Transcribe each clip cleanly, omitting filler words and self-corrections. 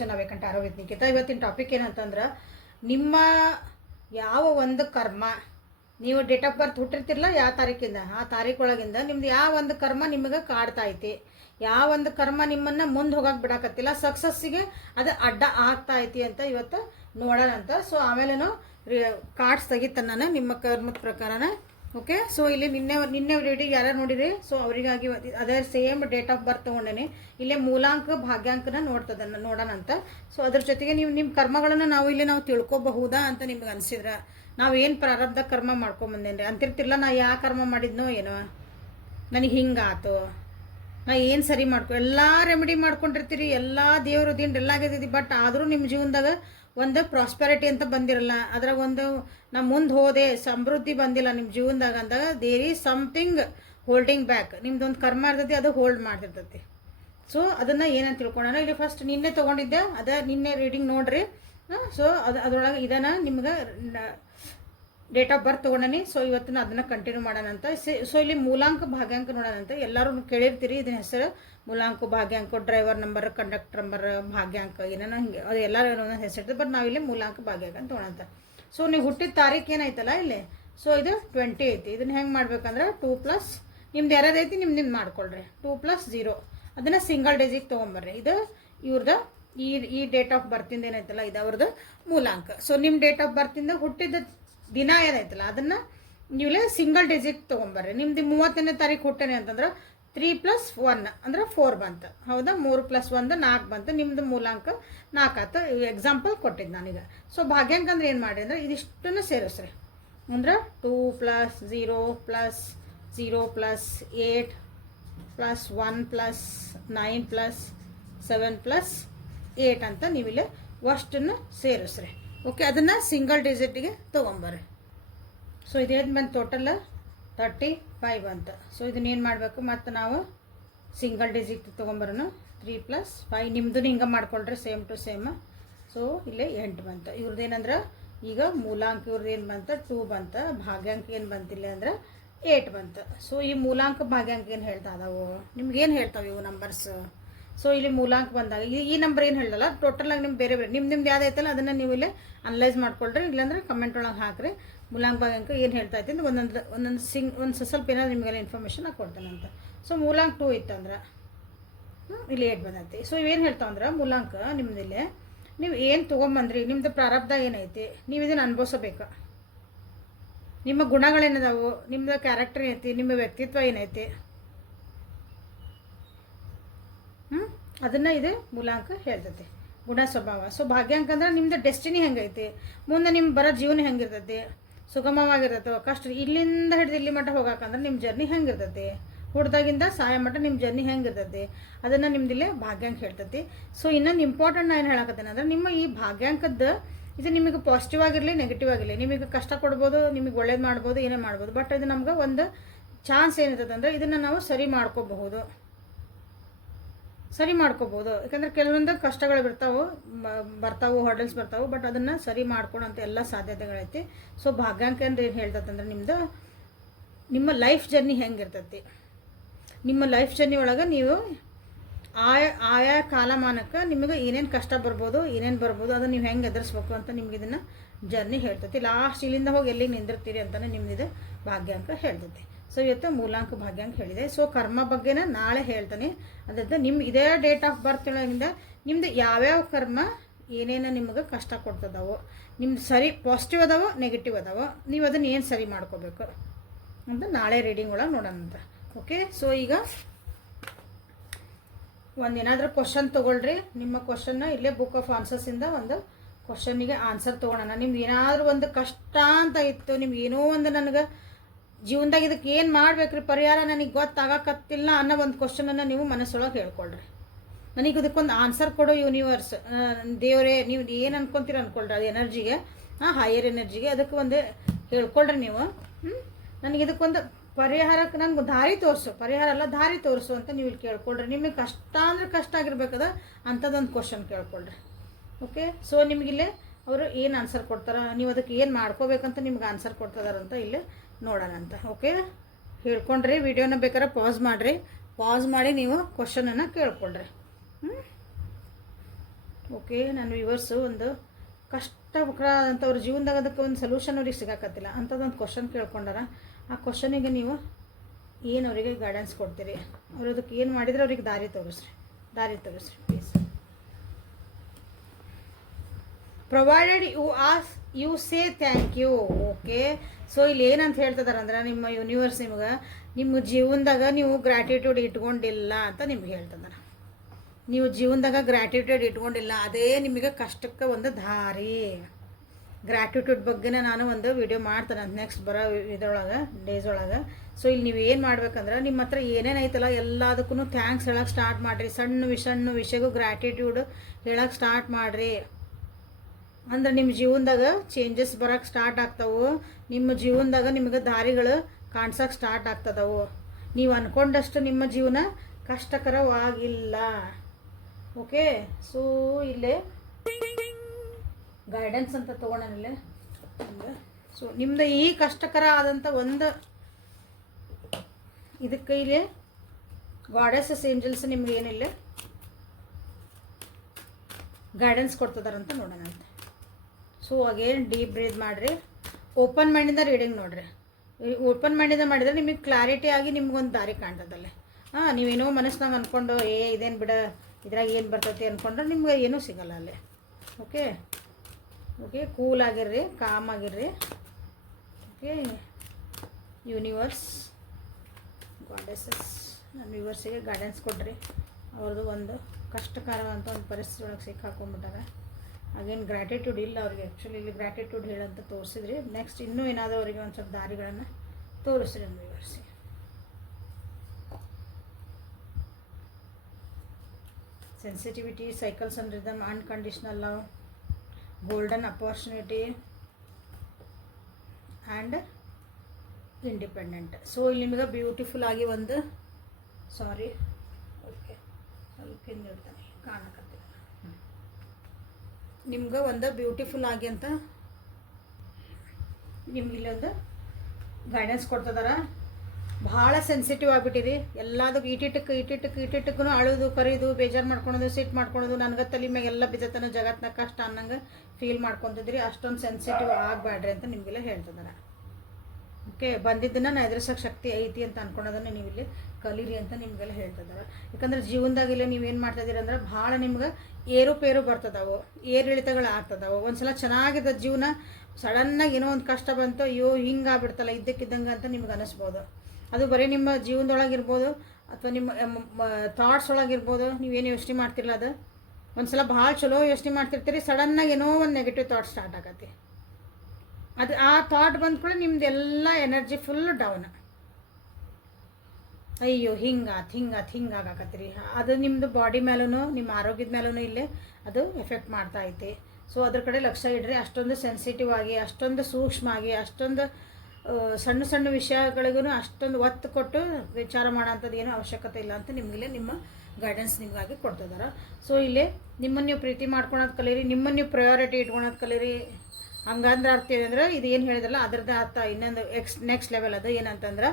ಅರ್ಚನಾ ವೇಕಂಠ ಆರೋಗ್ಯನಿಕೇತ. ಇವತ್ತಿನ ಟಾಪಿಕ್ ಏನಂತಂದ್ರೆ, ನಿಮ್ಮ ಯಾವ ಒಂದು ಕರ್ಮ, ನೀವು ಡೇಟ್ ಆಫ್ ಬರ್ತ್ ಹುಟ್ಟಿರ್ತಿರಲ್ಲ ಯಾವ ತಾರೀಕಿಂದ ಆ ತಾರೀಕೊಳಗಿಂದ ನಿಮ್ದು ಯಾವ ಒಂದು ಕರ್ಮ ನಿಮಗೆ ಕಾಡ್ತಾ ಐತಿ, ಯಾವ ಒಂದು ಕರ್ಮ ನಿಮ್ಮನ್ನು ಮುಂದೆ ಹೋಗಕ್ಕೆ ಬಿಡಾಕತ್ತಿಲ್ಲ, ಸಕ್ಸಸ್ಸಿಗೆ ಅದು ಅಡ್ಡ ಆಗ್ತಾ ಐತಿ ಅಂತ ಇವತ್ತು ನೋಡೋಣ ಅಂತ. ಸೊ ಆಮೇಲೆ ಕಾರ್ಡ್ಸ್ ತೆಗಿತಾನೆ ನಾನು ನಿಮ್ಮ ಕರ್ಮದ ಪ್ರಕಾರನ. ಓಕೆ, ಸೊ ಇಲ್ಲಿ ನಿನ್ನೆ ವಿಡಿಯೋಗೆ ಯಾರು ನೋಡಿರಿ, ಸೊ ಅವರಿಗಾಗಿ ಅದೇ ಸೇಮ್ ಡೇಟ್ ಆಫ್ ಬರ್ತ್ ತೊಗೊಂಡೇನೆ. ಇಲ್ಲೇ ಮೂಲಾಂಕ ಭಾಗ್ಯಾಂಕನ ನೋಡೋಣ ಅಂತ. ಸೊ ಅದ್ರ ಜೊತೆಗೆ ನಿಮ್ಮ ಕರ್ಮಗಳನ್ನು ನಾವು ತಿಳ್ಕೊಬಹುದಾ ಅಂತ ನಿಮ್ಗೆ ಅನಿಸಿದ್ರೆ, ನಾವು ಏನು ಪ್ರಾರಬ್ಧ ಕರ್ಮ ಮಾಡ್ಕೊಂಬಂದೇನ್ರಿ ಅಂತಿರ್ತಿರ್ಲ, ನಾ ಯಾವ ಕರ್ಮ ಮಾಡಿದ್ನೋ ಏನೋ, ನನಗೆ ಹಿಂಗಾತು, ನಾ ಏನು ಸರಿ ಎಲ್ಲ ರೆಮಿಡಿ ಮಾಡ್ಕೊಂಡಿರ್ತೀರಿ, ಎಲ್ಲ ದೇವರು ದಿಂಡು ಎಲ್ಲ ಆಗಿದ್ದೀವಿ. ಬಟ್ ಆದರೂ ನಿಮ್ಮ ಜೀವನದಾಗ ಒಂದು ಪ್ರಾಸ್ಪೆರಿಟಿ ಅಂತ ಬಂದಿರಲ್ಲ, ಅದ್ರಾಗ ಒಂದು ನಾ ಮುಂದೆ ಹೋದೆ ಸಮೃದ್ಧಿ ಬಂದಿಲ್ಲ ನಿಮ್ಮ ಜೀವನದಾಗ ಅಂದಾಗ there is something holding back. ನಿಮ್ದೊಂದು ಕರ್ಮ ಇರ್ತೈತಿ, ಅದು ಹೋಲ್ಡ್ ಮಾಡ್ತಿರ್ತೈತಿ. ಸೊ ಅದನ್ನು ಏನಂತ ತಿಳ್ಕೊಳ್ಳೋಣ. ಇಲ್ಲಿ ಫಸ್ಟ್ ನಿನ್ನೆ ತೊಗೊಂಡಿದ್ದೆ, ನಿನ್ನೆ ರೀಡಿಂಗ್ ನೋಡ್ರಿ. ಸೊ ಅದರೊಳಗೆ ಇದನ್ನು ನಿಮ್ಗೆ ಡೇಟ್ ಆಫ್ ಬರ್ತ್ ತೊಗೊಂಡನಿ. ಸೊ ಇವತ್ತಿನ ಅದನ್ನು ಕಂಟಿನ್ಯೂ ಮಾಡೋಣ ಅಂತ. ಸೊ ಇಲ್ಲಿ ಮೂಲಾಂಕ ಭಾಗ್ಯಾಂಕ ನೋಡೋಣ ಅಂತ. ಎಲ್ಲರೂ ಕೇಳಿರ್ತೀರಿ ಇದನ್ನ ಹೆಸರು, ಮೂಲಾಂಕ ಭಾಗ್ಯಾಂಕ, ಡ್ರೈವರ್ ನಂಬರ್, ಕಂಡಕ್ಟರ್ ನಂಬರ್, ಭಾಗ್ಯಾಂಕ ಏನೇನೋ ಹಿಂಗೆ ಅದು ಎಲ್ಲರೂ ಒಂದೊಂದು ಹೆಸರಿರ್ತದೆ. ಬಟ್ ನಾವಿಲ್ಲಿ ಮೂಲಾಂಕ ಭಾಗ್ಯಾಂಕ ಅಂತ ತೊಗೊಳಂತ. ಸೊ ನೀವು ಹುಟ್ಟಿದ ತಾರೀಕು ಏನಾಯ್ತಲ್ಲ ಇಲ್ಲಿ, ಸೊ ಇದು 20 ಐತಿ. ಇದನ್ನು ಹೆಂಗೆ ಮಾಡ್ಬೇಕಂದ್ರೆ 2+ ನಿಮ್ದು ಯಾರ್ದೈತಿ ನಿಮ್ದು ಮಾಡ್ಕೊಳ್ರಿ. 2+0 ಅದನ್ನು ಸಿಂಗಲ್ ಡಿಜಿಟ್ ತೊಗೊಂಬರ್ರಿ. ಇದು ಇವ್ರದ್ದು ಈ ಡೇಟ್ ಆಫ್ ಬರ್ತಿಂದ ಏನೈತಲ್ಲ ಇದು ಅವ್ರದ್ದು ಮೂಲಾಂಕ. ಸೊ ನಿಮ್ಮ ಡೇಟ್ ಆಫ್ ಬರ್ತಿಂದ ಹುಟ್ಟಿದ ದಿನ ಏನೈತಲ್ಲ ಅದನ್ನು ನೀವೇ ಸಿಂಗಲ್ ಡಿಜಿಟ್ ತೊಗೊಂಬರ್ರಿ. ನಿಮ್ದು 30ನೇ ತಾರೀಕು ಹುಟ್ಟೇನೆ ಅಂತಂದ್ರೆ 3+1 ಅಂದ್ರೆ 4 ಬಂತು. ಹೌದಾ, 3+1 4 ಬಂತು. ನಿಮ್ಮದು ಮೂಲಾಂಕ 4 ಆಯ್ತು. ಎಕ್ಸಾಂಪಲ್ ಕೊಟ್ಟಿದ್ದು ನಾನೀಗ. ಸೊ ಭಾಗ್ಯಾಂಕ ಅಂದ್ರೆ ಏನು ಮಾಡಿ ಅಂದ್ರೆ ಇದಿಷ್ಟನ್ನು ಸೇರಿಸ್ರಿ. ಅಂದ್ರೆ 2+0 +0 +8 +1 +9 +7 +8 ಅಂತ ನೀವಿಲ್ಲಿ ಅಷ್ಟನ್ನು ಸೇರಿಸ್ರಿ. ಓಕೆ, ಅದನ್ನು ಸಿಂಗಲ್ ಡಿಜಿಟಿಗೆ ತೊಗೊಂಬರ್ರಿ. ಸೊ ಇದೇನು ಬಂತು ಟೋಟಲ್ 35 ಅಂತ. ಸೊ ಇದನ್ನೇನು ಮಾಡಬೇಕು, ಮತ್ತು ನಾವು ಸಿಂಗಲ್ ಡಿಜಿಟ್ ತೊಗೊಂಬರೋಣ. 3+5 ನಿಮ್ಮದು ಹಿಂಗೆ ಮಾಡ್ಕೊಳ್ರಿ, ಸೇಮ್ ಟು ಸೇಮ್. ಸೊ ಇಲ್ಲೇ 8 ಬಂತು. ಇವ್ರದ್ದೇನಂದ್ರೆ ಈಗ ಮೂಲಾಂಕ ಇವ್ರದ್ದು ಏನು ಬಂತು 2 ಬಂತು, ಭಾಗ್ಯಾಂಕ ಏನು ಬಂತಿಲ್ಲ ಅಂದ್ರೆ 8 ಬಂತು. ಸೊ ಈ ಮೂಲಾಂಕ ಭಾಗ್ಯಾಂಕ ಏನು ಹೇಳ್ತಾ ಇದಾವು, ನಿಮ್ಗೇನು ಹೇಳ್ತಾವೆ ಇವು ನಂಬರ್ಸ್. ಸೊ ಇಲ್ಲಿ ಮೂಲಾಂಕ ಬಂದಾಗ ಈ ನಂಬರ್ ಏನು ಹೇಳಲ್ಲ, ಟೋಟಲಾಗಿ ನಿಮ್ಗೆ ಬೇರೆ ನಿಮ್ದು ಯಾವ್ದೈತಲ್ಲ ಅದನ್ನು ನೀವು ಇಲ್ಲಿ ಅನಲೈಸ್ ಮಾಡ್ಕೊಳ್ರಿ. ಇಲ್ಲಾಂದ್ರೆ ಕಮೆಂಟ್ ಒಳಗೆ ಹಾಕ್ರಿ ಮೂಲಾಂಕ ಭಾಗ್ಯಾಂಕ ಏನು ಹೇಳ್ತಾ ಐತಿ ಅಂತ. ಒಂದು ಸ್ವಲ್ಪ ಏನಾದ್ರು ನಿಮಗೆಲ್ಲ ಇನ್ಫಾರ್ಮೇಷನ್ ಕೊಡ್ತೇನೆ ಅಂತ. ಸೊ ಮೂಲಾಂಕ 2 ಇತ್ತಂದ್ರೆ ಇಲ್ಲಿ 8 ಬಂದೈತಿ. ಸೊ ಇವೇನು ಹೇಳ್ತಾವಂದ್ರೆ ಮೂಲಾಂಕ ನಿಮ್ಮದಿಲ್ಲೇ ನೀವು ಏನು ತೊಗೊಂಬಂದ್ರಿ, ನಿಮ್ಮದು ಪ್ರಾರಬ್ಧ ಏನೈತಿ, ನೀವು ಇದನ್ನು ಅನುಭವಿಸಬೇಕು. ನಿಮ್ಮ ಗುಣಗಳೇನದಾವು, ನಿಮ್ಮದು ಕ್ಯಾರೆಕ್ಟರ್ ಏನೈತಿ, ನಿಮ್ಮ ವ್ಯಕ್ತಿತ್ವ ಏನೈತಿ, ಅದನ್ನು ಇದು ಮೂಲಾಂಕ ಹೇಳ್ತೈತಿ, ಗುಣ ಸ್ವಭಾವ. ಸೊ ಭಾಗ್ಯಾಂಕ ಅಂದ್ರೆ ನಿಮ್ದು ಡೆಸ್ಟಿನಿ ಹೆಂಗೈತಿ, ಮುಂದೆ ನಿಮ್ಮ ಬರೋ ಜೀವನ ಹೆಂಗಿರ್ತೈತಿ, ಸುಗಮವಾಗಿರ್ತೈತೆ ಕಷ್ಟ, ಇಲ್ಲಿಂದ ಹಿಡಿದು ಇಲ್ಲಿ ಮಟ್ಟ ಹೋಗಾಕಂದ್ರೆ ನಿಮ್ಮ ಜರ್ನಿ ಹೆಂಗಿರ್ತೈತಿ, ಹುಡ್ದಾಗಿಂದ ಸಾಯ ಮಟ್ಟ ನಿಮ್ಮ ಜರ್ನಿ ಹೆಂಗಿರ್ತೈತಿ, ಅದನ್ನು ನಿಮ್ದಿಲ್ಲೇ ಭಾಗ್ಯಾಂಕ ಹೇಳ್ತೈತಿ. ಸೊ ಇನ್ನೊಂದು ಇಂಪಾರ್ಟೆಂಟ್ ನಾನು ಏನು ಹೇಳಕತ್ತೇನೆ ಅಂದ್ರೆ, ನಿಮ್ಮ ಈ ಭಾಗ್ಯಾಂಕದ್ದು ಇದು ನಿಮಗೆ ಪಾಸಿಟಿವ್ ಆಗಿರಲಿ ನೆಗೆಟಿವ್ ಆಗಿರಲಿ, ನಿಮಗೆ ಕಷ್ಟ ಕೊಡ್ಬೋದು, ನಿಮಗೆ ಒಳ್ಳೇದು ಮಾಡ್ಬೋದು, ಏನೇ ಮಾಡ್ಬೋದು. ಬಟ್ ಇದು ನಮ್ಗೆ ಒಂದು ಚಾನ್ಸ್ ಏನಿರ್ತದೆ ಅಂದರೆ ಇದನ್ನು ನಾವು ಸರಿ ಮಾಡ್ಕೋಬಹುದು. ಯಾಕಂದರೆ ಕೆಲವೊಂದು ಕಷ್ಟಗಳು ಬರ್ತಾವೆ ಹರ್ಡಲ್ಸ್ ಬರ್ತಾವೆ. ಬಟ್ ಅದನ್ನು ಸರಿ ಮಾಡ್ಕೊಳೋಂಥ ಎಲ್ಲ ಸಾಧ್ಯತೆಗಳೈತಿ. ಸೊ ಭಾಗ್ಯಾಂಕ ಅಂದ್ರೆ ಏನು ಹೇಳ್ತದಂದ್ರೆ ನಿಮ್ಮ ಲೈಫ್ ಜರ್ನಿ ಹೆಂಗಿರ್ತೈತಿ, ನಿಮ್ಮ ಲೈಫ್ ಜರ್ನಿ ಒಳಗೆ ನೀವು ಆಯಾ ಕಾಲಮಾನಕ್ಕೆ ನಿಮಗೆ ಏನೇನು ಕಷ್ಟ ಬರ್ಬೋದು, ಅದನ್ನು ನೀವು ಹೆಂಗೆ ಎದುರಿಸ್ಬೇಕು ಅಂತ ನಿಮ್ಗೆ ಇದನ್ನು ಜರ್ನಿ ಹೇಳ್ತೈತಿ. ಲಾಸ್ಟ್ ಇಲ್ಲಿಂದ ಹೋಗಿ ಎಲ್ಲಿಗೆ ನಿಂದಿರ್ತೀರಿ ಅಂತಲೇ ನಿಮ್ದು ಭಾಗ್ಯಾಂಕ ಹೇಳ್ತೈತಿ. ಸೊ ಇವತ್ತು ಮೂಲಾಂಕ ಭಾಗ್ಯಾಂಕ ಹೇಳಿದೆ. ಸೊ ಕರ್ಮ ಬಗ್ಗೆನ ನಾಳೆ ಹೇಳ್ತಾನೆ. ಅದ್ರದ್ದು ನಿಮ್ಮ ಇದೇ ಡೇಟ್ ಆಫ್ ಬರ್ತ್ ಒಳಗಿಂದ ನಿಮ್ಮದು ಯಾವ್ಯಾವ ಕರ್ಮ ಏನೇನು ನಿಮಗೆ ಕಷ್ಟ ಕೊಡ್ತದಾವೋ, ನಿಮ್ದು ಸರಿ ಪಾಸಿಟಿವ್ ಅದಾವೋ ನೆಗೆಟಿವ್ ಅದಾವೋ, ನೀವು ಅದನ್ನು ಏನು ಸರಿ ಮಾಡ್ಕೋಬೇಕು ಅಂತ ನಾಳೆ ರೀಡಿಂಗ್ ಒಳಗೆ ನೋಡೋಣ ಅಂತ. ಓಕೆ, ಸೊ ಈಗ ಒಂದೇನಾದರೂ ಕ್ವಶನ್ ತೊಗೊಳ್ರಿ. ನಿಮ್ಮ ಕ್ವಶನ್ನ ಇಲ್ಲೇ ಬುಕ್ ಆಫ್ ಆನ್ಸರ್ಸಿಂದ ಒಂದು ಕ್ವಶನ್ನಿಗೆ ಆನ್ಸರ್ ತೊಗೊಳೋಣ. ನಿಮ್ಗೆ ಏನಾದರೂ ಒಂದು ಕಷ್ಟ ಅಂತ ಇತ್ತು, ನಿಮ್ಗೆ ಏನೋ ಒಂದು ನನಗೆ ಜೀವನದಾಗ ಇದಕ್ಕೆ ಏನು ಮಾಡ್ಬೇಕ್ರಿ ಪರಿಹಾರ ನನಗೆ ಗೊತ್ತಾಗಕತ್ತಿಲ್ಲ ಅನ್ನೋ ಒಂದು ಕ್ವಶನನ್ನು ನೀವು ಮನಸ್ಸೊಳಗೆ ಹೇಳ್ಕೊಳ್ರಿ. ನನಗೆ ಇದಕ್ಕೊಂದು ಆನ್ಸರ್ ಕೊಡೋ ಯೂನಿವರ್ಸ್ ದೇವರೇ, ನೀವು ಏನು ಅನ್ಕೊತೀರ ಅನ್ಕೊಳ್ರಿ, ಅದು ಎನರ್ಜಿಗೆ, ಹೈಯರ್ ಎನರ್ಜಿಗೆ ಅದಕ್ಕೆ ಒಂದು ಹೇಳ್ಕೊಳ್ರಿ ನೀವು. ನನಗೆ ಇದಕ್ಕೊಂದು ಪರಿಹಾರಕ್ಕೆ ನನಗೆ ದಾರಿ ತೋರಿಸು, ಪರಿಹಾರ ಅಲ್ಲ ದಾರಿ ತೋರಿಸು ಅಂತ ನೀವು ಇಲ್ಲಿ ಕೇಳ್ಕೊಳ್ರಿ. ನಿಮಗೆ ಕಷ್ಟ ಅಂದ್ರೆ ಕಷ್ಟ ಆಗಿರ್ಬೇಕದ ಅಂಥದ್ದೊಂದು ಕ್ವಶನ್ ಕೇಳ್ಕೊಳ್ರಿ. ಓಕೆ, ಸೊ ನಿಮಗಿಲ್ಲೇ ಅವರು ಏನು ಆನ್ಸರ್ ಕೊಡ್ತಾರೆ, ನೀವು ಅದಕ್ಕೆ ಏನು ಮಾಡ್ಕೋಬೇಕಂತ ನಿಮ್ಗೆ ಆನ್ಸರ್ ಕೊಡ್ತದಾರಂತ ಇಲ್ಲಿ ನೋಡೋಣ ಅಂತ. ಓಕೆ, ಹೇಳ್ಕೊಂಡ್ರಿ. ವಿಡಿಯೋನ ಬೇಕಾದ್ರೆ ಪಾಸ್ ಮಾಡಿ ನೀವು ಕ್ವಶನನ್ನು ಕೇಳ್ಕೊಳ್ರಿ. ಓಕೆ, ನನ್ನ ವ್ಯೂವರ್ಸು ಒಂದು ಕಷ್ಟಕರಾದಂಥವ್ರ ಜೀವನದಾಗ ಅದಕ್ಕೆ ಒಂದು ಸೊಲ್ಯೂಷನ್ ಅವ್ರಿಗೆ ಸಿಗಾಕತ್ತಿಲ್ಲ ಅಂಥದ್ದೊಂದು ಕ್ವಶನ್ ಕೇಳ್ಕೊಂಡಾರ. ಆ ಕ್ವಶನಿಗೆ ನೀವು ಏನು ಅವರಿಗೆ ಗೈಡೆನ್ಸ್ ಕೊಡ್ತೀರಿ? ಅವ್ರು ಅದಕ್ಕೆ ಏನು ಮಾಡಿದರೆ ಅವ್ರಿಗೆ ದಾರಿ ತೋರಿಸ್ರಿ please. Provided you say thank you. Okay, so ಇಲ್ಲಿ ಏನಂತ ಹೇಳ್ತಿದಾರೆ ಅಂದ್ರೆ ನಿಮ್ಮ ಯೂನಿವರ್ಸ್ ನಿಮ್ಗೆ ನಿಮ್ಮ ಜೀವನದಾಗ ನೀವು ಗ್ರ್ಯಾಟಿಟ್ಯೂಡ್ ಇಟ್ಕೊಂಡಿಲ್ಲ ಅಂತ ನಿಮ್ಗೆ ಹೇಳ್ತಿದ್ದಾರೆ. ನೀವು ಜೀವನದಾಗ ಗ್ರ್ಯಾಟಿಟ್ಯೂಡ್ ಇಟ್ಕೊಂಡಿಲ್ಲ, ಅದೇ ನಿಮಗೆ ಕಷ್ಟಕ್ಕೆ ಒಂದು ದಾರಿ. ಗ್ರ್ಯಾಟಿಟ್ಯೂಡ್ ಬಗ್ಗೆನೇ ನಾನು ಒಂದು ವಿಡಿಯೋ ಮಾಡ್ತೇನೆ ನೆಕ್ಸ್ಟ್ ಬರೋ ಇದರೊಳಗೆ ಡೇಸ್ ಒಳಗೆ. ಸೊ ಇಲ್ಲಿ ನೀವು ಏನು ಮಾಡ್ಬೇಕಂದ್ರೆ ನಿಮ್ಮ ಹತ್ರ ಏನೇನೈತಲ್ಲ ಎಲ್ಲದಕ್ಕೂ ಥ್ಯಾಂಕ್ಸ್ ಹೇಳಕ್ಕೆ ಸ್ಟಾರ್ಟ್ ಮಾಡಿರಿ. ಸಣ್ಣ ವಿಷಯಗೂ ಗ್ರ್ಯಾಟಿಟ್ಯೂಡ್ ಹೇಳಕ್ಕೆ ಸ್ಟಾರ್ಟ್ ಮಾಡಿರಿ. ಅಂದ್ರೆ ನಿಮ್ಮ ಜೀವನದಾಗ ಚೇಂಜಸ್ ಬರೋಕ್ಕೆ ಸ್ಟಾರ್ಟ್ ಆಗ್ತಾವೆ. ನಿಮ್ಮ ಜೀವನದಾಗ ನಿಮಗೆ ದಾರಿಗಳು ಕಾಣ್ಸೋಕೆ ಸ್ಟಾರ್ಟ್ ಆಗ್ತದವು. ನೀವು ಅಂದ್ಕೊಂಡಷ್ಟು ನಿಮ್ಮ ಜೀವನ ಕಷ್ಟಕರವಾಗಿಲ್ಲ. ಓಕೆ, ಸೊ ಇಲ್ಲೇ ಗೈಡೆನ್ಸ್ ಅಂತ ತೊಗೊಂಡಿಲ್ಲೇ. ಸೊ ನಿಮ್ದು ಈ ಕಷ್ಟಕರ ಆದಂಥ ಒಂದು ಇದಕ್ಕೆ ಇಲ್ಲಿ ಗಾಡೆಸಸ್ ಏಂಜಲ್ಸ್ ನಿಮ್ಗೆ ಏನಿಲ್ಲ ಗೈಡೆನ್ಸ್ ಕೊಡ್ತದಾರಂತ ನೋಡೋಣ ಅಂತ. ಸೊ ಅಗೇನ್ ಡೀಪ್ ಬ್ರೀತ್ ಮಾಡಿರಿ. ಓಪನ್ ಮೈಂಡಿಂದ ರೀಡಿಂಗ್ ನೋಡಿರಿ. ಓಪನ್ ಮೈಂಡಿಂದ ಮಾಡಿದರೆ ನಿಮಗೆ ಕ್ಲಾರಿಟಿ ಆಗಿ ನಿಮ್ಗೊಂದು ದಾರಿ ಕಾಣ್ತದಲ್ಲೇ. ನೀವೇನೋ ಮನಸ್ಸಿನಾಗ ಅಂದ್ಕೊಂಡು ಇದೇನು ಬಿಡ ಇದ್ರಾಗ ಏನು ಬರ್ತೈತಿ ಅಂದ್ಕೊಂಡ್ರೆ ನಿಮ್ಗೆ ಏನೂ ಸಿಗಲ್ಲ ಅಲ್ಲೇ. ಓಕೆ, ಕೂಲ್ ಆಗಿರ್ರಿ, ಕಾಮ್ ಆಗಿರ್ರಿ. ಓಕೆ, ಯೂನಿವರ್ಸ್ ಗಾಡೆಸಸ್ ನನ್ನ ವ್ಯೂವರ್ಸಿಗೆ ಗೈಡೆನ್ಸ್ ಕೊಡ್ರಿ. ಅವ್ರದ್ದು ಒಂದು ಕಷ್ಟಕರವಂತ ಒಂದು ಪರಿಸ್ಥಿತಿ ಒಳಗೆ ಸಿಕ್ಕಾಕೊಂಡ್ಬಿಟ್ಟಾರೆ. ಅಗೇನ್ ಗ್ರ್ಯಾಟಿಟ್ಯೂಡ್ ಇಲ್ಲ ಅವ್ರಿಗೆ. ಆ್ಯಕ್ಚುಲಿ ಇಲ್ಲಿ ಗ್ರ್ಯಾಟಿಟ್ಯೂಡ್ ಹೇಳಂತ ತೋರಿಸಿದ್ರಿ. ನೆಕ್ಸ್ಟ್ ಇನ್ನೂ ಏನಾದರೂ ಅವರಿಗೆ ಒಂದು ಸ್ವಲ್ಪ ದಾರಿಗಳನ್ನು ತೋರಿಸ್ರಿ ನನ್ನ ವ್ಯೂವರ್ಸಿಗೆ. Sensitivity, cycles and rhythm, unconditional love, golden opportunity and independent. So ಇಲ್ಲಿ ನಿಮಗೆ ಬ್ಯೂಟಿಫುಲ್ ಆಗಿ ಒಂದು ಓಕೆ ಸ್ವಲ್ಪ ಹಿಂದಿಡ್ತಾನೆ ಕಾಣಕತ್ತಿಲ್ಲ. ನಿಮ್ಗೆ ಒಂದು ಬ್ಯೂಟಿಫುಲ್ ಆಗಿ ಅಂತ ನಿಮ್ಗೆ ಇಲ್ಲೊಂದು ಗೈಡೆನ್ಸ್ ಕೊಡ್ತಿದಾರ. ಭಾಳ ಸೆನ್ಸಿಟಿವ್ ಆಗಿಬಿಟ್ಟಿರಿ. ಎಲ್ಲದಕ್ಕೂ ಇಟ್ಟಿಟ್ಟಕ್ಕೂ ಅಳೋದು, ಕರೀದು, ಬೇಜಾರು ಮಾಡ್ಕೊಳೋದು, ಸಿಟ್ಟು ಮಾಡ್ಕೊಳೋದು, ನನಗೆ ತಲೆ ಮ್ಯಾಗ ಎಲ್ಲ ಬಿದ್ದತನ ಜಗತ್ತಿನ ಕಷ್ಟ ಅನ್ನಂಗೆ ಫೀಲ್ ಮಾಡ್ಕೊತಿದ್ರಿ. ಅಷ್ಟೊಂದು ಸೆನ್ಸಿಟಿವ್ ಆಗಬೇಡ್ರಿ ಅಂತ ನಿಮಗೆಲ್ಲ ಹೇಳ್ತಿದ್ದಾರೆ. ಓಕೆ, ಬಂದಿದ್ದನ್ನು ನಾ ಎದುರಿಸೋಕ್ಕೆ ಶಕ್ತಿ ಐತಿ ಅಂತ ಅಂದ್ಕೊಳೋದನ್ನು ನೀವು ಇಲ್ಲಿ ಕಲೀರಿ ಅಂತ ನಿಮಗೆಲ್ಲ ಹೇಳ್ತಿದ್ದಾರೆ. ಯಾಕಂದ್ರೆ ಜೀವನದಾಗಿಲ್ಲ ನೀವೇನು ಮಾಡ್ತಾಯಿದ್ದೀರಿ ಅಂದ್ರೆ ಭಾಳ ನಿಮ್ಗೆ ಏರುಪೇರು ಬರ್ತದಾವು, ಏರಿಳಿತಗಳು ಆಗ್ತದಾವು. ಒಂದು ಸಲ ಚೆನ್ನಾಗಿದ್ದ ಜೀವನ ಸಡನ್ನಾಗಿ ಏನೋ ಒಂದು ಕಷ್ಟ ಬಂತು, ಅಯ್ಯೋ ಹಿಂಗಾಗ್ಬಿಡ್ತಲ್ಲ ಇದ್ದಕ್ಕಿದ್ದಂಗೆ ಅಂತ ನಿಮ್ಗೆ ಅನ್ನಿಸ್ಬೋದು. ಅದು ಬರೀ ನಿಮ್ಮ ಜೀವನದೊಳಗಿರ್ಬೋದು ಅಥವಾ ನಿಮ್ಮ ಥಾಟ್ಸ್ ಒಳಗಿರ್ಬೋದು. ನೀವೇನು ಯೋಚನೆ ಮಾಡ್ತಿರಲ್ಲ, ಅದು ಒಂದು ಸಲ ಭಾಳ ಚಲೋ ಯೋಚನೆ ಮಾಡ್ತಿರ್ತೀರಿ, ಸಡನ್ನಾಗಿ ಏನೋ ಒಂದು ನೆಗೆಟಿವ್ ಥಾಟ್ ಸ್ಟಾರ್ಟ್ ಆಗತ್ತೆ. ಅದು ಆ ಥಾಟ್ ಬಂದ್ಕೊಳ್ಳಿ ನಿಮ್ದೆಲ್ಲ ಎನರ್ಜಿ ಫುಲ್ ಡೌನ್. ಅಯ್ಯೋ ಹಿಂಗಾಗಕತ್ತೀರಿ. ಅದು ನಿಮ್ಮದು ಬಾಡಿ ಮೇಲೂ ನಿಮ್ಮ ಆರೋಗ್ಯದ ಮೇಲೂ ಇಲ್ಲೇ ಅದು ಎಫೆಕ್ಟ್ ಮಾಡ್ತಾ ಐತಿ. ಸೊ ಅದ್ರ ಕಡೆ ಲಕ್ಷ್ಯ ಇಡ್ರಿ. ಅಷ್ಟೊಂದು ಸೆನ್ಸಿಟಿವ್ ಆಗಿ, ಅಷ್ಟೊಂದು ಸೂಕ್ಷ್ಮ ಆಗಿ, ಅಷ್ಟೊಂದು ಸಣ್ಣ ವಿಷಯಗಳಿಗೂ ಅಷ್ಟೊಂದು ಒತ್ತು ಕೊಟ್ಟು ವಿಚಾರ ಮಾಡೋಂಥದ್ದು ಏನೂ ಅವಶ್ಯಕತೆ ಇಲ್ಲ ಅಂತ ನಿಮಗಿಲ್ಲೇ ನಿಮ್ಮ ಗೈಡೆನ್ಸ್ ನಿಮಗಾಗಿ ಕೊಡ್ತಿದ್ದಾರೆ. ಸೊ ಇಲ್ಲಿ ನಿಮ್ಮನ್ನು ನೀವು ಪ್ರೀತಿ ಮಾಡ್ಕೊಳೋದು ಕಲೀರಿ, ನಿಮ್ಮನ್ನು ನೀವು ಪ್ರಯಾರಿಟಿ ಇಟ್ಕೊಳೋದು ಕಲೀರಿ. ಹಂಗಂದ್ರೆ ಅರ್ಥ ಏನಂದ್ರೆ ಇದು ಏನು ಹೇಳಿದ್ರಲ್ಲ ಅದರದ್ದು ಅರ್ಥ ಇನ್ನೊಂದು ನೆಕ್ಸ್ಟ್ ಲೆವೆಲ್. ಅದು ಏನಂತಂದ್ರೆ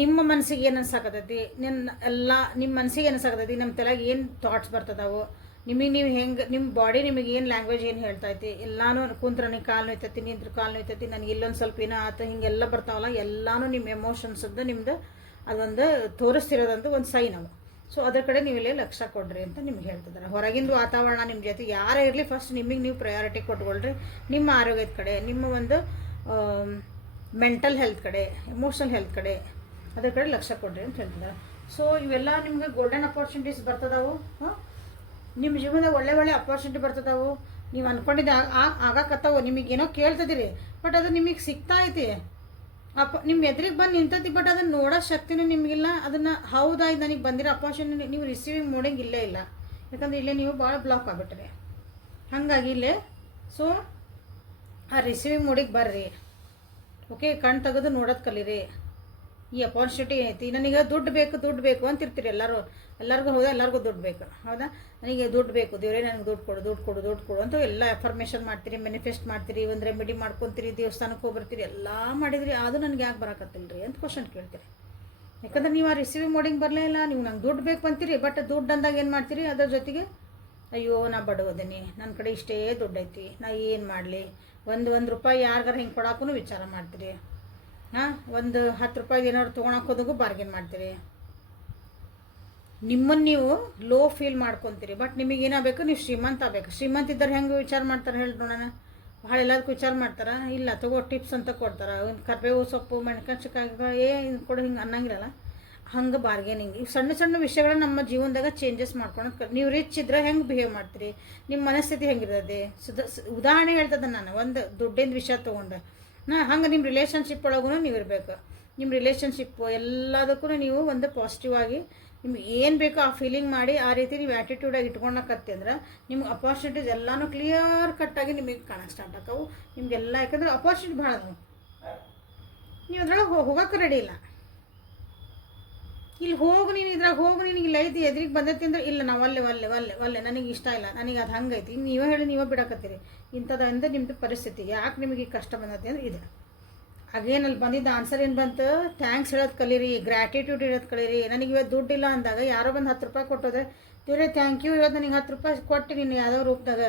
ನಿಮ್ಮ ಮನಸ್ಸಿಗೆ ಏನು ಅನ್ಸಾಕತ್ತೈತಿ, ನಿಮ್ಮ ಮನಸ್ಸಿಗೆ ಏನು ಅನ್ಸಾಕತ್ತೈತಿ, ನಮ್ಮ ತಲೆಗೆ ಏನು ಥಾಟ್ಸ್ ಬರ್ತದಾವು, ನಿಮಗೆ ನೀವು ಹೆಂಗೆ ನಿಮ್ಮ ಬಾಡಿ ನಿಮಗೆ ಏನು ಲ್ಯಾಂಗ್ವೇಜ್ ಏನು ಹೇಳ್ತೈತಿ, ಎಲ್ಲನೂ ಕುಂತ್ರ ನೀ ಕಾಲು ನೋಯ್ತೈತಿ, ನಿಂತ್ರ ಕಾಲು ನೋಯ್ತೈತಿ, ನನಗೆ ಇಲ್ಲೊಂದು ಸ್ವಲ್ಪ ಏನೋ ಆತ ಹಿಂಗೆಲ್ಲ ಬರ್ತಾವಲ್ಲ ಎಲ್ಲನೂ ನಿಮ್ಮ ಎಮೋಷನ್ಸದ್ದು ನಿಮ್ಮದು ಅದೊಂದು ತೋರಿಸ್ತಿರೋದಂತ ಒಂದು ಸೈನ್ ಅವು. ಸೊ ಅದ್ರ ಕಡೆ ನೀವು ಇಲ್ಲೇ ಲಕ್ಷ್ಯ ಕೊಡ್ರಿ ಅಂತ ನಿಮ್ಗೆ ಹೇಳ್ತಿದ್ದಾರೆ. ಹೊರಗಿಂದು ವಾತಾವರಣ ನಿಮ್ಮ ಜೊತೆ ಯಾರೇ ಇರಲಿ ಫಸ್ಟ್ ನಿಮಗೆ ನೀವು ಪ್ರಯಾರಿಟಿ ಕೊಟ್ಕೊಳ್ರಿ. ನಿಮ್ಮ ಆರೋಗ್ಯದ ಕಡೆ, ನಿಮ್ಮ ಒಂದು ಮೆಂಟಲ್ ಹೆಲ್ತ್ ಕಡೆ, ಎಮೋಷನಲ್ ಹೆಲ್ತ್ ಕಡೆ ಅದ್ರ ಕಡೆ ಲಕ್ಷ್ಯ ಕೊಡ್ರಿ ಅಂತ ಹೇಳ್ತಿದ್ದಾರೆ. ಸೊ ಇವೆಲ್ಲ ನಿಮ್ಗೆ ಗೋಲ್ಡನ್ ಅಪಾರ್ಚುನಿಟೀಸ್ ಬರ್ತದಾವು. ನಿಮ್ಮ ಜೀವನದಾಗ ಒಳ್ಳೆ ಅಪಾರ್ಚುನಿಟಿ ಬರ್ತದಾವು. ನೀವು ಅಂದ್ಕೊಂಡಿದ್ದೆ ಆಗಾಕತ್ತಾವು, ನಿಮಗೇನೋ ಕೇಳ್ತಿದ್ದೀರಿ ಬಟ್ ಅದು ನಿಮಗೆ ಸಿಗ್ತಾ ಐತಿ. ನಿಮ್ಮ ಎದುರಿಗೆ ಬಂದು ನಿಂತೈತಿ ಬಟ್ ಅದನ್ನು ನೋಡೋ ಶಕ್ತಿನೂ ನಿಮಗಿಲ್ಲ. ಅದನ್ನು ಹೌದಾ ಇದು ನನಗೆ ಬಂದಿರೋ ಅಪಾರ್ಚುನಿಟಿ ನೀವು ರಿಸೀವಿಂಗ್ ಮೋಡಿಂಗ್ ಇಲ್ಲೇ ಇಲ್ಲ. ಯಾಕಂದರೆ ಇಲ್ಲೇ ನೀವು ಭಾಳ ಬ್ಲಾಕ್ ಆಗಿಬಿಟ್ರಿ. ಹಾಗಾಗಿ ಇಲ್ಲೇ ಸೊ ಆ ರಿಸೀವಿಂಗ್ ಮೋಡಿಗೆ ಬರ್ರಿ. ಓಕೆ, ಕಣ್ ತೆಗೆದು ನೋಡೋದು ಕಲೀರಿ. ಈ ಅಪಾರ್ಚುನಿಟಿ ಐತಿ, ನನಗೆ ದುಡ್ಡು ಬೇಕು ಅಂತಿರ್ತೀರಿ ಎಲ್ಲರಿಗೂ. ಹೌದಾ, ಎಲ್ಲರಿಗೂ ದುಡ್ಡು ಬೇಕು. ಹೌದಾ, ನನಗೆ ದುಡ್ಡು ಬೇಕು, ದೇವರೇ ನನಗೆ ದುಡ್ಡು ಕೊಡು ಅಂತ ಎಲ್ಲ ಅಫರ್ಮೇಷನ್ ಮಾಡ್ತೀರಿ, ಮ್ಯಾನಿಫೆಸ್ಟ್ ಮಾಡ್ತೀರಿ, ಒಂದು ರೆಮಿಡಿ ಮಾಡ್ಕೊತೀರಿ, ದೇವಸ್ಥಾನಕ್ಕೆ ಹೋಗ್ಬರ್ತೀರಿ, ಎಲ್ಲ ಮಾಡಿದ್ರಿ. ಅದು ನನಗೆ ಯಾಕೆ ಬರೋಕತ್ತಿಲ್ಲ ರೀ ಅಂತ ಕ್ವಶನ್ ಕೇಳ್ತೀರಿ. ಯಾಕಂದ್ರೆ ನೀವು ಆ ರಿಸೀವಿಂಗ್ ಮೋಡಿಂಗ್ ಬರಲೇ ಇಲ್ಲ. ನೀವು ನಂಗೆ ದುಡ್ಡು ಬೇಕು ಅಂತೀರಿ, ಬಟ್ ದುಡ್ಡು ಅಂದಾಗ ಏನು ಮಾಡ್ತೀರಿ, ಅದ್ರ ಜೊತೆಗೆ ಅಯ್ಯೋ ನಾ ಬಡವದೀನಿ, ನನ್ನ ಕಡೆ ಇಷ್ಟೇ ದುಡ್ಡು ಐತಿ, ನಾ ಏನು ಮಾಡಲಿ, ಒಂದು ರೂಪಾಯಿ ಯಾರಿಗಾರ ಹಿಂಗೆ ಕೊಡೋಕ್ಕೂ ವಿಚಾರ ಮಾಡ್ತೀರಿ. ಹಾಂ, ಒಂದು 10 ರೂಪಾಯಿದು ಏನಾದ್ರು ತೊಗೊಳಕ್ಕೆ ಹೋದಾಗೂ ಬಾರ್ಗೇನ್ ಮಾಡ್ತೀರಿ. ನಿಮ್ಮನ್ನು ನೀವು ಲೋ ಫೀಲ್ ಮಾಡ್ಕೊತೀರಿ. ಬಟ್ ನಿಮಗೆ ಏನಾಗಬೇಕು, ನೀವು ಶ್ರೀಮಂತ ಆಗಬೇಕು. ಶ್ರೀಮಂತ ಇದ್ದರೆ ಹೆಂಗೆ ವಿಚಾರ ಮಾಡ್ತಾರೆ ಹೇಳಿ ನೋಡೋಣ. ಭಾಳ ಎಲ್ಲದಕ್ಕೂ ವಿಚಾರ ಮಾಡ್ತಾರೆ. ಇಲ್ಲ ತಗೋ ಟಿಪ್ಸ್ ಅಂತ ಕೊಡ್ತಾರೆ. ಒಂದು ಕರ್ಬೇವು ಸೊಪ್ಪು ಮೆಣಸಿನಕಾಯಿ ಇದು ಕೊಡು ಹಿಂಗೆ ಅನ್ನಂಗಿರಲ್ಲ. ಹಂಗೆ ಬಾರ್ಗೇನಿಂಗ್, ಈಗ ಸಣ್ಣ ಸಣ್ಣ ವಿಷಯಗಳನ್ನ ನಮ್ಮ ಜೀವನದಾಗ ಚೇಂಜಸ್ ಮಾಡ್ಕೊಂಡು ನೀವು ರಿಚ್ ಇದ್ರೆ ಹೆಂಗೆ ಬಿಹೇವ್ ಮಾಡ್ತೀರಿ, ನಿಮ್ಮ ಮನಸ್ಥಿತಿ ಹೆಂಗಿರ್ತದೆ. ಉದಾಹರಣೆ ಹೇಳ್ತದೆ ನಾನು ಒಂದು ದುಡ್ಡಿನ ವಿಷಯ ತೊಗೊಂಡೆ ಹಂಗೆ ನಿಮ್ಮ ರಿಲೇಷನ್ಶಿಪ್ ಒಳಗೂ ನೀವು ಇರಬೇಕು. ನಿಮ್ಮ ರಿಲೇಷನ್ಶಿಪ್ಪು ಎಲ್ಲದಕ್ಕೂ ನೀವು ಒಂದು ಪಾಸಿಟಿವ್ ಆಗಿ ನಿಮ್ಗೆ ಏನು ಬೇಕೋ ಆ ಫೀಲಿಂಗ್ ಮಾಡಿ ಆ ರೀತಿ ನೀವು ಆ್ಯಟಿಟ್ಯೂಡಾಗಿ ಇಟ್ಕೊಳಕತ್ತಿ ಅಂದ್ರೆ ನಿಮ್ಗೆ ಅಪಾರ್ಚುನಿಟೀಸ್ ಎಲ್ಲನೂ ಕ್ಲಿಯರ್ ಕಟ್ಟಾಗಿ ನಿಮಗೆ ಕಾಣಕ್ಕೆ ಸ್ಟಾರ್ಟ್ ಆಕವು ನಿಮಗೆಲ್ಲ. ಯಾಕಂದ್ರೆ ಅಪಾರ್ಚುನಿಟಿ ಭಾಳ ಅದಾವೆ, ನೀವು ಅದ್ರೊಳಗೆ ಹೋಗೋಕೆ ರೆಡಿ ಇಲ್ಲ. ಇಲ್ಲಿ ಹೋಗು ನೀನು, ಇದ್ರಾಗ ಹೋಗು, ನಿನಗೆ ಇಲ್ಲ ಐತಿ ಎದ್ರಿಗೆ ಬಂದೈತಿ ಅಂದ್ರೆ ಇಲ್ಲ ನಾವು ಒಲ್ಲೆ ನನಗೆ ಇಷ್ಟ ಇಲ್ಲ, ನನಗೆ ಅದು ಹಂಗೈತಿ, ನೀವೇ ಹೇಳಿ ನೀವೇ ಬಿಡಕತ್ತೀರಿ. ಇಂಥದ್ದು ನಿಮ್ಮದು ಪರಿಸ್ಥಿತಿ ಯಾಕೆ ನಿಮಗೆ ಈ ಕಷ್ಟ ಬಂದೈತಿ ಅಂದ್ರೆ ಇದೆ. ಅಗೇನಲ್ಲಿ ಬಂದಿದ್ದ ಆನ್ಸರ್ ಏನು ಬಂತು, ಥ್ಯಾಂಕ್ಸ್ ಹೇಳೋದು ಕಲೀರಿ, ಗ್ರ್ಯಾಟಿಟ್ಯೂಡ್ ಇರೋದು ಕಲೀರಿ. ನನಗೆ ಇವತ್ತು ದುಡ್ಡಿಲ್ಲ ಅಂದಾಗ ಯಾರೋ ಬಂದು 10 ರೂಪಾಯಿ ಕೊಟ್ಟೋದ್ರೆ ದೇವ್ರೆ ಥ್ಯಾಂಕ್ ಯು, ಇವತ್ತು ನನಗೆ 10 ರೂಪಾಯಿ ಕೊಟ್ಟು ನೀನು ಯಾವುದೋ ರೂಪದಾಗ,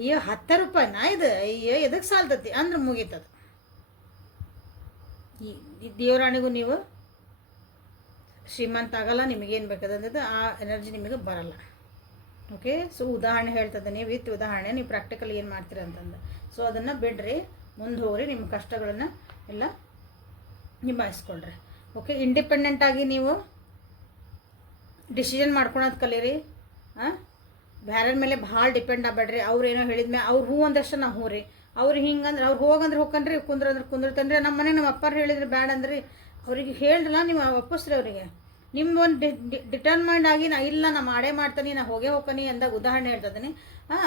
ಅಯ್ಯೋ 10 ರೂಪಾಯಿನಾ ಇದು, ಅಯ್ಯೋ ಎದಕ್ಕೆ ಸಾಲ್ತತಿ ಅಂದ್ರೆ ಮುಗೀತದ. ಈ ದೇವರಾಣಿಗೂ ನೀವು ಶ್ರೀಮಂತ ಆಗಲ್ಲ, ನಿಮಗೇನು ಬೇಕಾದಂಥದ್ದು ಆ ಎನರ್ಜಿ ನಿಮಗೆ ಬರಲ್ಲ. ಓಕೆ, ಸೊ ಉದಾಹರಣೆ ಹೇಳ್ತದೆ ವಿತ್ ಉದಾಹರಣೆ ನೀವು ಪ್ರಾಕ್ಟಿಕಲ್ ಏನು ಮಾಡ್ತೀರ ಅಂತಂದು. ಸೊ ಅದನ್ನು ಬಿಡ್ರಿ, ಮುಂದೆ ಹೋಗ್ರಿ, ನಿಮ್ಮ ಕಷ್ಟಗಳನ್ನು ಎಲ್ಲ ನಿಭಾಯಿಸ್ಕೊಳ್ರಿ. ಓಕೆ, ಇಂಡಿಪೆಂಡೆಂಟಾಗಿ ನೀವು ಡಿಸಿಷನ್ ಮಾಡ್ಕೊಳೋದು ಕಲೀರಿ. ಬೇರೆ ಮೇಲೆ ಭಾಳ ಡಿಪೆಂಡ್ ಆಗಬೇಡ್ರಿ. ಅವ್ರು ಏನೋ ಹೇಳಿದ್ಮೇಲೆ ಅವ್ರು ಹೂ ಅಂದಷ್ಟು ನಾವು ಹ್ಞೂ ರೀ, ಅವ್ರು ಹಿಂಗಂದ್ರೆ ಅವ್ರು ಹೋಗಂದ್ರೆ ಹೋಗ್ಕನ್ರಿ, ಕುಂದ್ರತನ್ರಿ. ನಮ್ಮ ಮನೆ ನಮ್ಮ ಅಪ್ಪಾರು ಹೇಳಿದ್ರೆ ಬ್ಯಾಡ ಅಂದ್ರಿ, ಅವ್ರಿಗೆ ಹೇಳಿರಲ್ಲ ನೀವು ಒಪ್ಪಿಸ್ರಿ. ಅವರಿಗೆ ನಿಮ್ಮ ಒಂದು ಡಿಟರ್ಮೈಂಡ್ ಆಗಿ ನಾ ಇಲ್ಲ ನಾ ಮಾಡೇ ಮಾಡ್ತಾನೆ, ನಾ ಹೋಗೇ ಹೋಗ್ತಾನೆ ಅಂದಾಗ ಉದಾಹರಣೆ ಹೇಳ್ತದೀನಿ.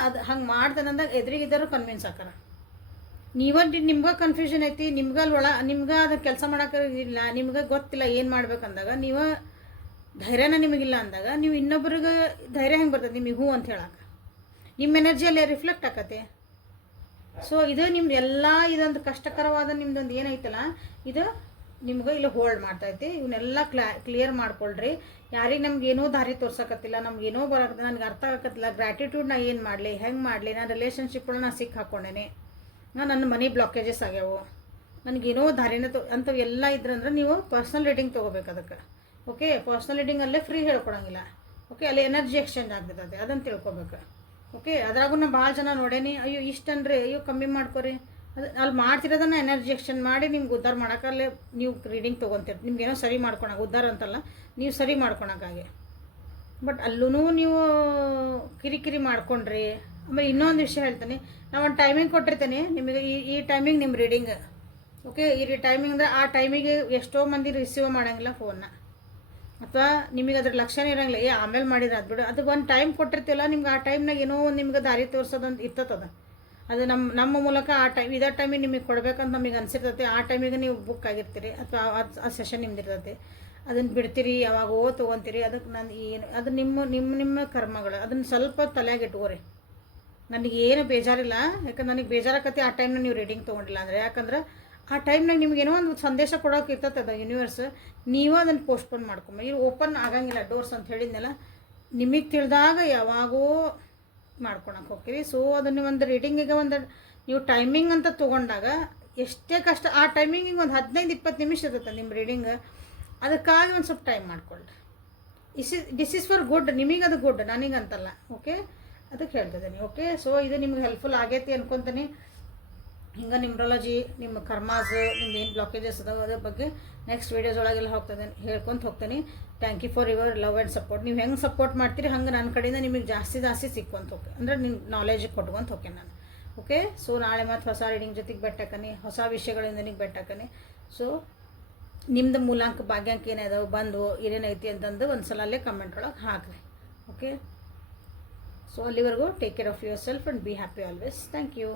ಅದು ಹಂಗೆ ಮಾಡ್ತಾನೆ ಅಂದಾಗ ಎದುರಿಗಿದ್ದರೂ ಕನ್ವಿನ್ಸ್ ಆಕಾರ. ನಿಮ್ಗೆ ಕನ್ಫ್ಯೂಷನ್ ಐತಿ, ನಿಮ್ಗೆ ಅದು ಕೆಲಸ ಮಾಡೋಕ್ಕಿಲ್ಲ, ನಿಮ್ಗೆ ಗೊತ್ತಿಲ್ಲ ಏನು ಮಾಡ್ಬೇಕಂದಾಗ, ನೀವು ಧೈರ್ಯನ ನಿಮಗಿಲ್ಲ ಅಂದಾಗ ನೀವು ಇನ್ನೊಬ್ರಿಗೆ ಧೈರ್ಯ ಹೆಂಗೆ ಬರ್ತದೆ ನಿಮಗೆ ಹೂ ಅಂತ ಹೇಳಕ್ಕೆ, ನಿಮ್ಮ ಎನರ್ಜಿಯಲ್ಲಿ ರಿಫ್ಲೆಕ್ಟ್ ಆಕತ್ತೆ. ಸೊ ಇದು ನಿಮ್ಮ ಎಲ್ಲ ಇದೊಂದು ಕಷ್ಟಕರವಾದ ನಿಮ್ದೊಂದು ಏನೈತಲ್ಲ, ಇದು ನಿಮ್ಗೆ ಇಲ್ಲಿ ಹೋಲ್ಡ್ ಮಾಡ್ತೈತಿ. ಇವನ್ನೆಲ್ಲ ಕ್ಲಿಯರ್ ಮಾಡ್ಕೊಳ್ರಿ. ಯಾರಿಗೆ ನಮ್ಗೇನೋ ದಾರಿ ತೋರ್ಸಕತ್ತಿಲ್ಲ, ನಮ್ಗೇನೋ ಬರಕತ್ತ, ನನಗೆ ಅರ್ಥ ಆಗಕತ್ತಿಲ್ಲ, ಗ್ರ್ಯಾಟಿಟ್ಯೂಡ್ ನಾ ಏನು ಮಾಡಲಿ, ಹೆಂಗೆ ಮಾಡಲಿ, ನಾನು ರಿಲೇಷನ್ಶಿಪ್ಗಳನ್ನ ನಾ ಸಿಕ್ಕಿ ಹಾಕ್ಕೊಂಡೇನೆ, ನನ್ನ ಮನಿ ಬ್ಲಾಕೇಜಸ್ ಆಗ್ಯಾವು, ನನಗೇನೋ ದಾರಿನ ಅಂಥವು ಎಲ್ಲ ಇದ್ರಂದ್ರೆ ನೀವು ಪರ್ಸ್ನಲ್ ರೀಡಿಂಗ್ ತೊಗೋಬೇಕು ಅದಕ್ಕೆ. ಓಕೆ, ಪರ್ಸ್ನಲ್ ರೀಡಿಂಗಲ್ಲೇ ಫ್ರೀ ಹೇಳ್ಕೊಡಂಗಿಲ್ಲ. ಓಕೆ, ಅಲ್ಲಿ ಎನರ್ಜಿ ಎಕ್ಸ್ಚೇಂಜ್ ಆಗ್ತದೆ, ಅದನ್ನು ತಿಳ್ಕೊಬೇಕು. ಓಕೆ, ಅದ್ರಾಗೂ ನಾ ಭಾಳ ಜನ ನೋಡೇನಿ, ಅಯ್ಯೋ ಇಷ್ಟನ್ರಿ, ಅಯ್ಯೋ ಕಮ್ಮಿ ಮಾಡ್ಕೊರಿ, ಅದು ಅಲ್ಲಿ ಮಾಡ್ತಿರೋದನ್ನ ಎನರ್ಜಿ ಎಕ್ಸ್ಚೇಂಜ್ ಮಾಡಿ ನಿಮ್ಗೆ ಉದ್ಧಾರ ಮಾಡೋಕ್ಕಲ್ಲೇ ನೀವು ರೀಡಿಂಗ್ ತೊಗೊತೀರಿ. ನಿಮ್ಗೇನೋ ಸರಿ ಮಾಡ್ಕೊಳಕ್ಕೆ, ಉದ್ಧಾರ ಅಂತಲ್ಲ, ನೀವು ಸರಿ ಮಾಡ್ಕೊಳಕ್ಕಾಗೆ. ಬಟ್ ಅಲ್ಲೂ ನೀವು ಕಿರಿಕಿರಿ ಮಾಡ್ಕೊಂಡ್ರಿ. ಆಮೇಲೆ ಇನ್ನೊಂದು ವಿಷಯ ಹೇಳ್ತೀನಿ, ನಾವು ಒಂದು ಟೈಮಿಂಗ್ ಕೊಟ್ಟಿರ್ತೇನೆ ನಿಮಗೆ, ಈ ಟೈಮಿಂಗ್ ನಿಮ್ಮ ರೀಡಿಂಗ್. ಓಕೆ, ಈ ಟೈಮಿಂಗ್ ಅಂದರೆ ಆ ಟೈಮಿಗೆ ಎಷ್ಟೋ ಮಂದಿ ರಿಸೀವ್ ಮಾಡೋಂಗಿಲ್ಲ ಫೋನ್ನ, ಅಥವಾ ನಿಮಗೆ ಅದ್ರ ಲಕ್ಷಣ ಇರೋಂಗಿಲ್ಲ, ಆಮೇಲೆ ಮಾಡಿದ್ರೆ ಅದು ಬಿಡು. ಅದು ಒಂದು ಟೈಮ್ ಕೊಟ್ಟಿರ್ತಿಲ್ಲ ನಿಮ್ಗೆ, ಆ ಟೈಮ್ನಾಗ ಏನೋ ಒಂದು ನಿಮ್ಗೆ ದಾರಿ ತೋರಿಸೋದಂತ ಇರ್ತದ. ಅದು ನಮ್ಮ ಮೂಲಕ ಆ ಇದೇ ಟೈಮಿಗೆ ನಿಮಗೆ ಕೊಡ್ಬೇಕಂತ ನಮಗೆ ಅನಿಸಿರ್ತೈತಿ. ಆ ಟೈಮಿಗೆ ನೀವು ಬುಕ್ ಆಗಿರ್ತೀರಿ, ಅಥವಾ ಆ ಸೆಷನ್ ನಿಮ್ದು ಇರ್ತೈತಿ. ಅದನ್ನು ಬಿಡ್ತೀರಿ, ಯಾವಾಗೋ ತೊಗೊತೀರಿ. ಅದಕ್ಕೆ ನಾನು ಏನು ಅದು ನಿಮ್ಮ ಕರ್ಮಗಳು. ಅದನ್ನು ಸ್ವಲ್ಪ ತಲೆಯಾಗಿ ಇಟ್ಕೋರಿ. ನನಗೇನು ಬೇಜಾರಿಲ್ಲ, ಯಾಕಂದ್ರೆ ನನಗೆ ಬೇಜಾರಾಕತಿ ಆ ಟೈಮ್ನಾಗ ನೀವು ರೀಡಿಂಗ್ ತೊಗೊಂಡಿಲ್ಲ ಅಂದರೆ. ಯಾಕಂದ್ರೆ ಆ ಟೈಮ್ನಾಗ ನಿಮಗೇನೋ ಒಂದು ಸಂದೇಶ ಕೊಡೋಕೆ ಇರ್ತದೆ ಯೂನಿವರ್ಸ್, ನೀವು ಅದನ್ನು ಪೋಸ್ಟ್ಪೋನ್ ಮಾಡ್ಕೊಂಬ. ಇದು ಓಪನ್ ಆಗಂಗಿಲ್ಲ ಡೋರ್ಸ್ ಅಂತ ಹೇಳಿದ್ನಲ್ಲ, ನಿಮಗೆ ತಿಳಿದಾಗ ಯಾವಾಗೋ ಮಾಡ್ಕೊಳಕ್ಕೆ ಹೋಗ್ತೀವಿ. ಸೊ ಅದನ್ನು ಒಂದು ರೀಡಿಂಗಿಗೆ ಒಂದು ನೀವು ಟೈಮಿಂಗ್ ಅಂತ ತೊಗೊಂಡಾಗ ಎಷ್ಟೇ ಕಷ್ಟ, ಆ ಟೈಮಿಂಗಿಗೆ ಒಂದು 15-20 ನಿಮಿಷ ಇರುತ್ತೆ ನಿಮ್ಮ ರೀಡಿಂಗ್. ಅದಕ್ಕಾಗಿ ಒಂದು ಸ್ವಲ್ಪ ಟೈಮ್ ಮಾಡ್ಕೊಳ್ಳಿ. ದಿಸ್ ಇಸ್ ಫಾರ್ ಗುಡ್, ನಿಮಗೆ ಅದು ಗುಡ್, ನನಗಂತಲ್ಲ. ಓಕೆ, ಅದಕ್ಕೆ ಹೇಳ್ತಿದ್ದೀನಿ. ಓಕೆ, ಸೊ ಇದು ನಿಮ್ಗೆ ಹೆಲ್ಪ್ಫುಲ್ ಆಗೈತಿ ಅನ್ಕೊತೀನಿ. ಹಿಂಗೆ ನಿಮ್ರೊಲಜಿ, ನಿಮ್ಮ ಕರ್ಮಾಸ್, ನಿಮ್ದು ಏನು ಬ್ಲಾಕೇಜಸ್ ಅದಾವೆ ಅದ್ರ ಬಗ್ಗೆ ನೆಕ್ಸ್ಟ್ ವೀಡಿಯೋಸ್ ಒಳಗೆಲ್ಲ ಹೇಳ್ಕೊತ ಹೋಗ್ತೀನಿ. Thank you for your love and support. ನೀವು ಹೆಂಗೆ ಸಪೋರ್ಟ್ ಮಾಡ್ತೀರಿ ಹಂಗೆ ನನ್ನ ಕಡೆಯಿಂದ ನಿಮಗೆ ಜಾಸ್ತಿ ಸಿಕ್ಕೊಂತ ಹೋಗಿ, ಅಂದರೆ ನಿಮ್ಮ ನಾಲೆಜ್ ಕೊಟ್ಕೊಂತ ಹೋಗ್ತೀನಿ ನಾನು. ಓಕೆ, ಸೊ ನಾಳೆ ಮತ್ತು ಹೊಸ ರೀಡಿಂಗ್ ಜೊತೆಗೆ ಬೆಟ್ಟಾಕನಿ, ಹೊಸ ವಿಷಯಗಳಿಂದ ನಿಮಗೆ ಬೆಟ್ಟಾಕನಿ. ಸೊ ನಿಮ್ಮದು ಮೂಲಾಂಕ ಭಾಗ್ಯಾಂಕ ಏನಿದಾವೆ ಬಂದು ಏನೇನೈತಿ ಅಂತಂದು ಒಂದು ಸಲ ಅಲ್ಲೇ ಕಮೆಂಟ್ ಒಳಗೆ ಹಾಕಿರಿ. ಓಕೆ, ಸೊ ಅಲ್ಲಿವರೆಗೂ take care of yourself and be happy always. Thank you.